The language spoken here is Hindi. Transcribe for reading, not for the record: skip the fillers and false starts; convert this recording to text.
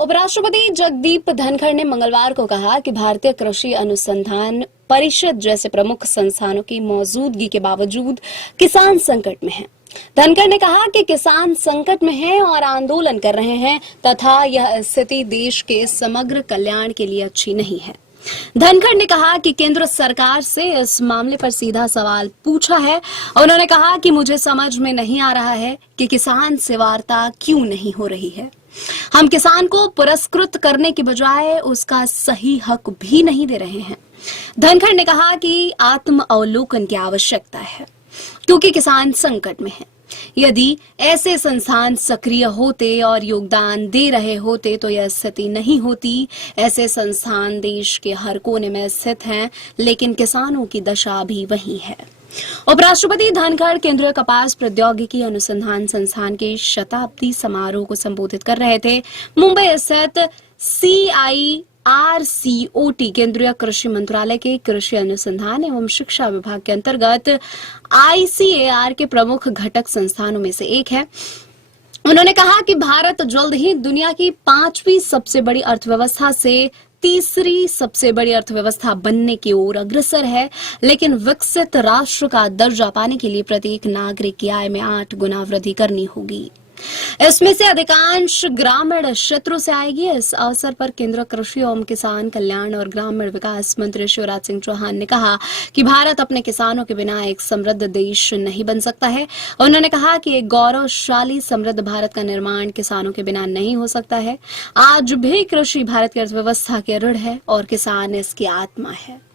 उपराष्ट्रपति जगदीप धनखड़ ने मंगलवार को कहा कि भारतीय कृषि अनुसंधान परिषद जैसे प्रमुख संस्थानों की मौजूदगी के बावजूद किसान संकट में हैं। धनखड़ ने कहा कि किसान संकट में हैं और आंदोलन कर रहे हैं तथा यह स्थिति देश के समग्र कल्याण के लिए अच्छी नहीं है। धनखड़ ने कहा कि केंद्र सरकार से इस मामले पर सीधा सवाल पूछा है। उन्होंने कहा कि मुझे समझ में नहीं आ रहा है कि किसान से वार्ता क्यों नहीं हो रही है। हम किसान को पुरस्कृत करने की बजाय उसका सही हक भी नहीं दे रहे हैं। धनखड़ ने कहा कि आत्म अवलोकन की आवश्यकता है क्योंकि किसान संकट में है। यदि ऐसे संस्थान सक्रिय होते और योगदान दे रहे होते तो यह स्थिति नहीं होती। ऐसे संस्थान देश के हर कोने में स्थित हैं, लेकिन किसानों की दशा भी वही है। उपराष्ट्रपति धनखड़ केंद्रीय कपास प्रौद्योगिकी अनुसंधान संस्थान के शताब्दी समारोह को संबोधित कर रहे थे। मुंबई स्थित CIRCOT केंद्रीय कृषि मंत्रालय के कृषि अनुसंधान एवं शिक्षा विभाग के अंतर्गत ICAR के प्रमुख घटक संस्थानों में से एक है। उन्होंने कहा कि भारत जल्द ही दुनिया की 5वीं सबसे बड़ी अर्थव्यवस्था से तीसरी सबसे बड़ी अर्थव्यवस्था बनने की ओर अग्रसर है, लेकिन विकसित राष्ट्र का दर्जा पाने के लिए प्रत्येक नागरिक की आय में 8 गुना वृद्धि करनी होगी। इसमें से अधिकांश ग्रामीण क्षेत्रों से आएगी। इस अवसर पर केंद्रीय कृषि एवं किसान कल्याण और ग्रामीण विकास मंत्री शिवराज सिंह चौहान ने कहा कि भारत अपने किसानों के बिना एक समृद्ध देश नहीं बन सकता है। उन्होंने कहा कि एक गौरवशाली समृद्ध भारत का निर्माण किसानों के बिना नहीं हो सकता है। आज भी कृषि भारत की अर्थव्यवस्था की रीढ़ है और किसान इसकी आत्मा है।